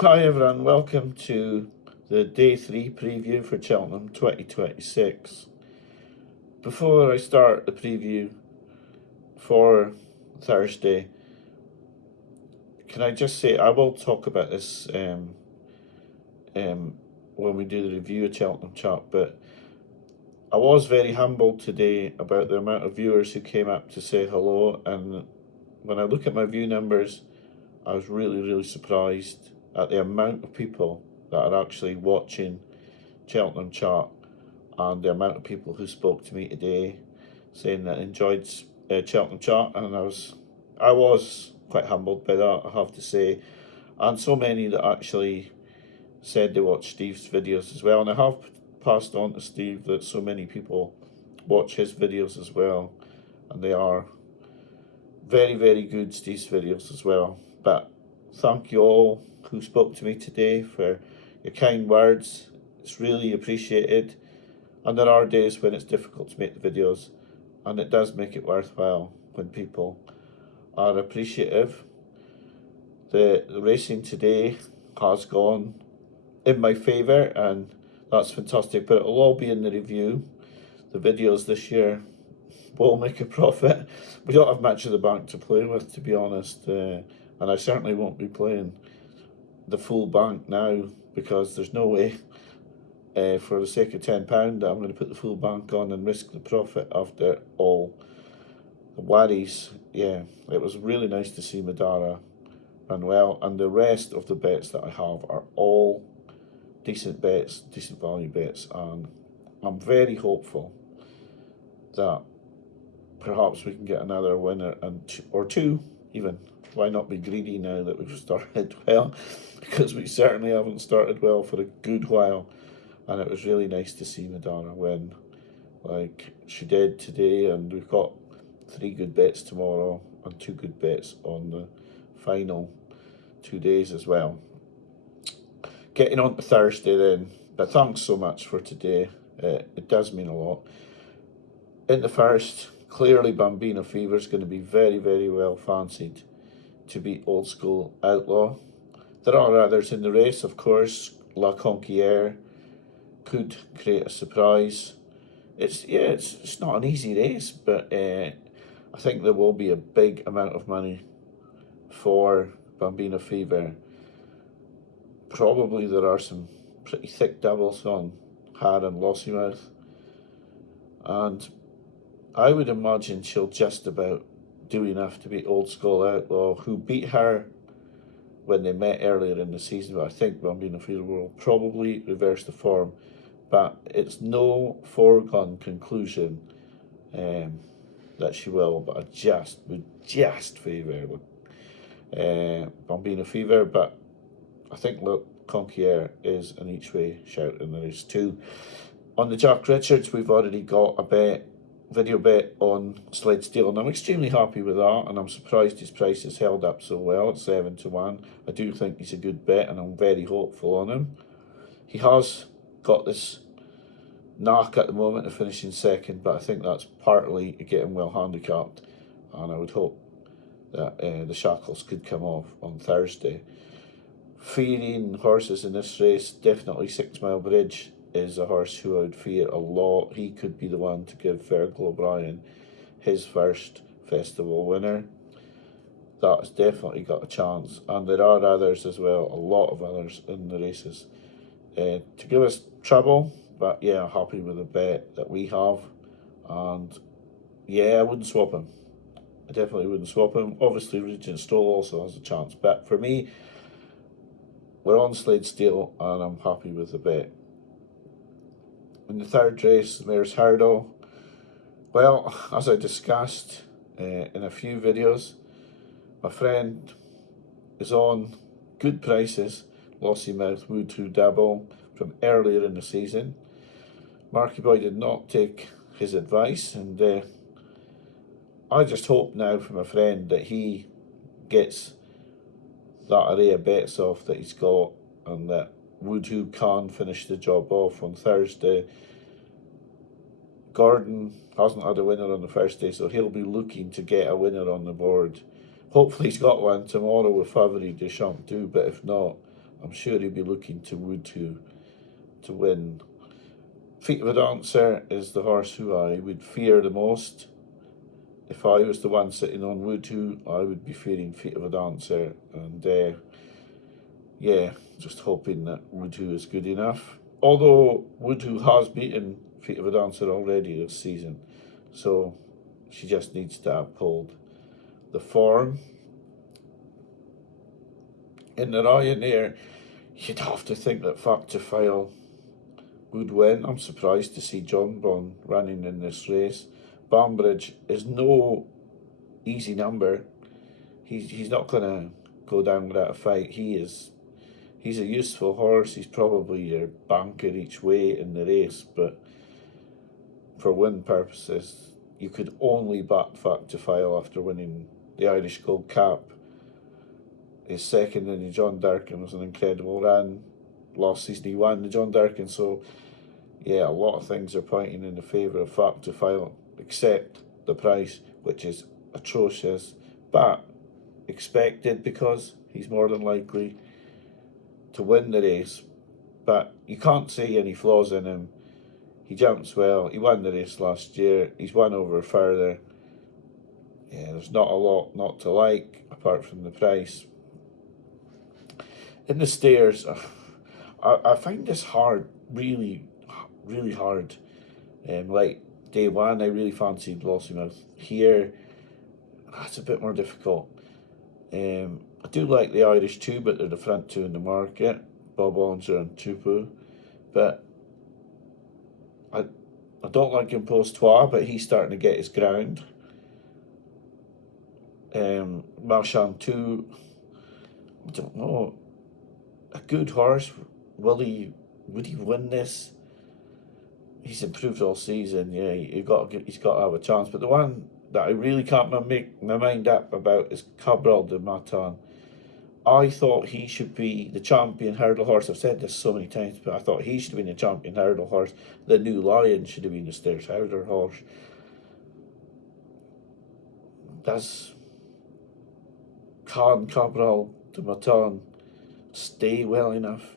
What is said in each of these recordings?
Hi everyone, welcome to the day 3 preview for Cheltenham 2026. Before I start the preview for Thursday, can I just say I will talk about this when we do the review of Cheltenham Chat, but I was very humbled today about the amount of viewers who came up to say hello, and when I look at my view numbers, I was really surprised at the amount of people that are actually watching Cheltenham Chat and the amount of people who spoke to me today saying that enjoyed Cheltenham Chat, and I was quite humbled by that, I have to say, and so many that actually said they watched Steve's videos as well, and I have passed on to Steve that so many people watch his videos as well, and they are very good, Steve's videos as well. But thank you all who spoke to me today for your kind words. It's really appreciated. And there are days when it's difficult to make the videos, and it does make it worthwhile when people are appreciative. The racing today has gone in my favour, and that's fantastic, but it'll all be in the review. The videos this year will make a profit. We don't have much of the bank to play with, to be honest, and I certainly won't be playing the full bank now, because there's no way, for the sake of £10, that I'm going to put the full bank on and risk the profit after all the worries. Yeah, it was really nice to see Madara run well, and the rest of the bets that I have are all decent bets, decent value bets, and I'm very hopeful that perhaps we can get another winner or two even. Why not be greedy now that we've started well? Because we certainly haven't started well for a good while, and it was really nice to see Madonna win like she did today, and we've got 3 good bets tomorrow and 2 good bets on the final 2 days as well. Getting on to Thursday then, but thanks so much for today. It does mean a lot. In the first, clearly Bambino Fever is going to be very well fancied to beat Old School Outlaw. There are others in the race, of course. La Conquière could create a surprise. It's not an easy race, but I think there will be a big amount of money for Bambino Fever. Probably there are some pretty thick doubles on Har and Lossiemouth, and I would imagine she'll just about do enough to beat Old School Outlaw, who beat her when they met earlier in the season. But I think Bambino Fever will probably reverse the form, but it's no foregone conclusion that she will. But I would just favour Bambino Fever, but I think La Conquière is an each way shout in the race too. On the Jack Richards, we've already got a video bet on Sled Steel, and I'm extremely happy with that, and I'm surprised his price has held up so well at 7-1. I do think he's a good bet, and I'm very hopeful on him. He has got this knack at the moment of finishing second, but I think that's partly getting well handicapped, and I would hope that the shackles could come off on Thursday. Fearing horses in this race, definitely 6 Mile Bridge is a horse who I would fear a lot. He could be the one to give Fergal O'Brien his first festival winner. That's definitely got a chance, and there are others as well, a lot of others in the races to give us trouble. But yeah, happy with the bet that we have, and yeah, I wouldn't swap him. I definitely wouldn't swap him. Obviously, Regent Stroll also has a chance, but for me, we're on Slade Steel, and I'm happy with the bet. In the third race, the Mayor's Hurdle, well, as I discussed in a few videos, my friend is on good prices. Lossiemouth Wood to double from earlier in the season. Marky Boy did not take his advice, and I just hope now for my friend that he gets that array of bets off that he's got, and that Wood who can finish the job off on Thursday. Gordon hasn't had a winner on the first day, so he'll be looking to get a winner on the board. Hopefully he's got one tomorrow with Favre Deschamps too, but if not, I'm sure he'll be looking to Wood to win. Feet of a Dancer is the horse who I would fear the most. If I was the one sitting on Wood, who I would be fearing Feet of a Dancer, and yeah, just hoping that Woodhoo is good enough. Although Woodhoo has beaten Feet of a Dancer already this season, so she just needs to uphold the form. In the Ryanair, you'd have to think that Factor File would win. I'm surprised to see John Bon running in this race. Banbridge is no easy number. He's not gonna go down without a fight. He's a useful horse. He's probably your banker each way in the race, but for win purposes, you could only back Factor File after winning the Irish Gold Cap. His second in the John Durkin was an incredible run. Last season he won the John Durkin, so yeah, a lot of things are pointing in the favour of Factor File, except the price, which is atrocious, but expected because he's more than likely to win the race. But you can't see any flaws in him. He jumps well. He won the race last year. He's won over further. Yeah, there's not a lot not to like apart from the price. In the stairs, I find this hard, really, really hard. Like day one, I really fancied Lossiemouth. Here, that's a bit more difficult. I do like the Irish too, but they're the front two in the market, Bob Onser and Tupu. But I don't like Impostoir, but he's starting to get his ground. Marchand too, I don't know. A good horse, would he win this? He's improved all season. Yeah, he's got to have a chance. But the one that I really can't make my mind up about is Cabral de Matan. I thought he should be the champion hurdle horse. I've said this so many times, but I thought he should have been the champion hurdle horse. The New Lion should have been the Stairs hurdle horse. Can Cabral de Matan stay well enough?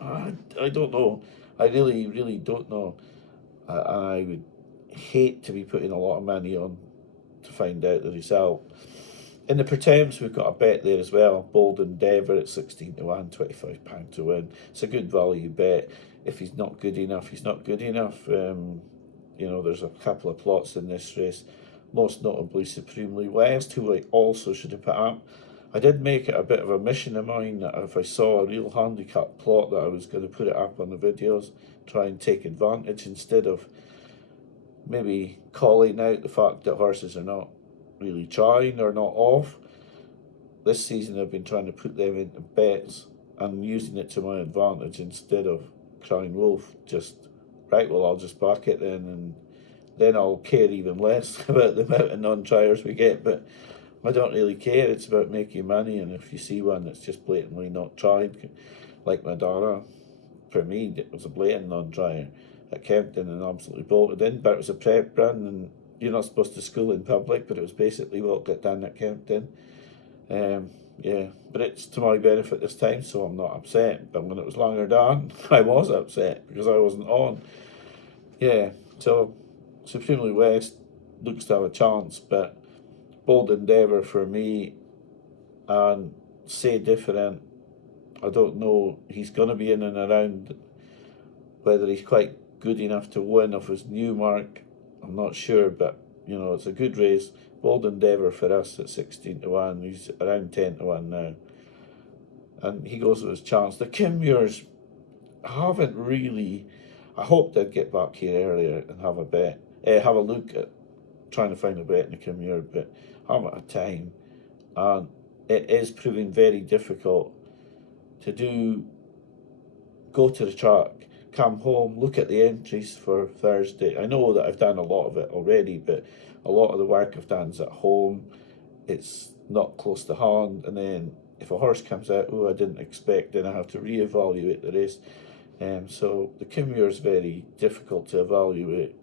I don't know. I really, really don't know. I would hate to be putting a lot of money on to find out the result. In the Pretems, we've got a bet there as well. Bold Endeavour at 16 to 1, £25 to win. It's a good value bet. If he's not good enough, he's not good enough. There's a couple of plots in this race, most notably Supremely West, who I also should have put up. I did make it a bit of a mission of mine that if I saw a real handicap plot that I was going to put it up on the videos, try and take advantage instead of maybe calling out the fact that horses are not really trying or not off. This season I've been trying to put them into bets and using it to my advantage instead of crying wolf. Just, right, well, I'll just back it then, and then I'll care even less about the amount of non-triers we get. But I don't really care. It's about making money, and if you see one that's just blatantly not tried, like Madara, for me it was a blatant non-trier at Kempton and absolutely bolted in, but it was a prep run, and you're not supposed to school in public, but it was basically what got done at Kempton. Yeah, but it's to my benefit this time, so I'm not upset. But when it was longer down, I was upset because I wasn't on. Yeah, so Supremely West looks to have a chance, but Bold Endeavour for me, and Say Different, I don't know. He's going to be in and around. Whether he's quite good enough to win off his new mark, I'm not sure, but it's a good race. Bold Endeavour for us at 16 to 1. He's around 10 to 1 now. And he goes with his chance. The Kimmuirs haven't really. I hoped they'd get back here earlier and have a bet. Have a look at trying to find a bet in the Kimmuir, but haven't had time. And it is proving very difficult to go to the track, come home, look at the entries for Thursday. I know that I've done a lot of it already, but a lot of the work I've done is at home. It's not close to hand, and then if a horse comes out, I didn't expect, then I have to reevaluate the race. So the Kimmuir is very difficult to evaluate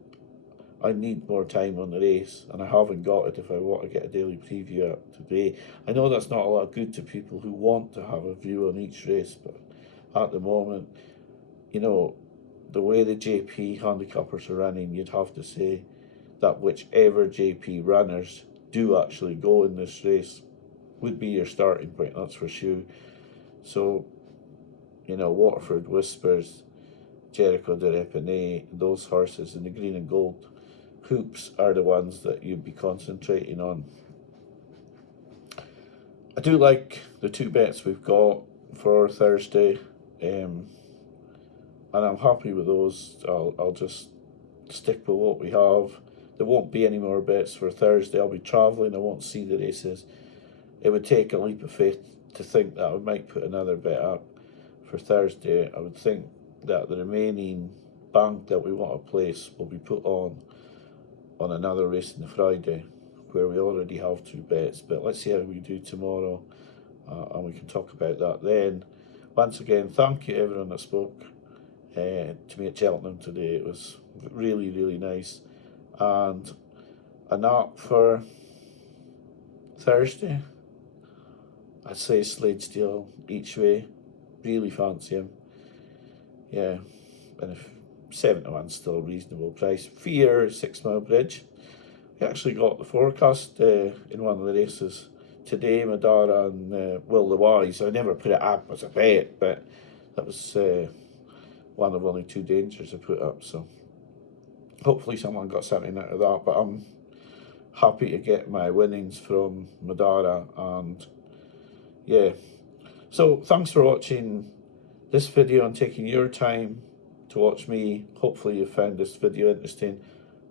I need more time on the race, and I haven't got it if I want to get a daily preview up today. I know that's not a lot of good to people who want to have a view on each race, but at the moment, you know, the way the JP handicappers are running, you'd have to say that whichever JP runners do actually go in this race would be your starting point, that's for sure. So, you know, Waterford Whispers, Jericho de Repenay, those horses in the green and gold hoops are the ones that you'd be concentrating on. I do like the two bets we've got for Thursday, and I'm happy with those. I'll just stick with what we have. There won't be any more bets for Thursday. I'll be travelling. I won't see the races. It would take a leap of faith to think that I might put another bet up for Thursday. I would think that the remaining bank that we want to place will be put on another race on the Friday, where we already have two bets. But let's see how we do tomorrow, and we can talk about that then. Once again, thank you everyone that spoke to me at Cheltenham today. It was really, really nice. And a nap for Thursday, I'd say Sladesteel each way. Really fancy him. Yeah, and if 7-1's still a reasonable price. Fear 6 Mile Bridge. We actually got the forecast in one of the races today, Madara and Will the Wise. I never put it up as a bet, but that was one of only two dangers I put up. So hopefully someone got something out of that. But I'm happy to get my winnings from Madara, and yeah. So thanks for watching this video and taking your time to watch me. Hopefully you found this video interesting,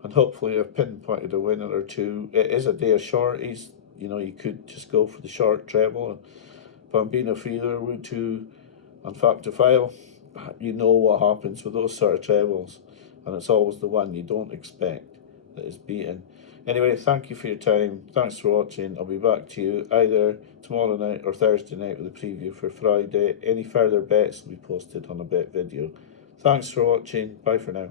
and hopefully I've pinpointed a winner or two. It is a day of shorties. You know, you could just go for the short treble. Bambino Feeder, Route 2 and Factor File. You know what happens with those sort of trebles, and it's always the one you don't expect that is beaten. Anyway, thank you for your time. Thanks for watching. I'll be back to you either tomorrow night or Thursday night with a preview for Friday. Any further bets will be posted on a bet video. Thanks for watching. Bye for now.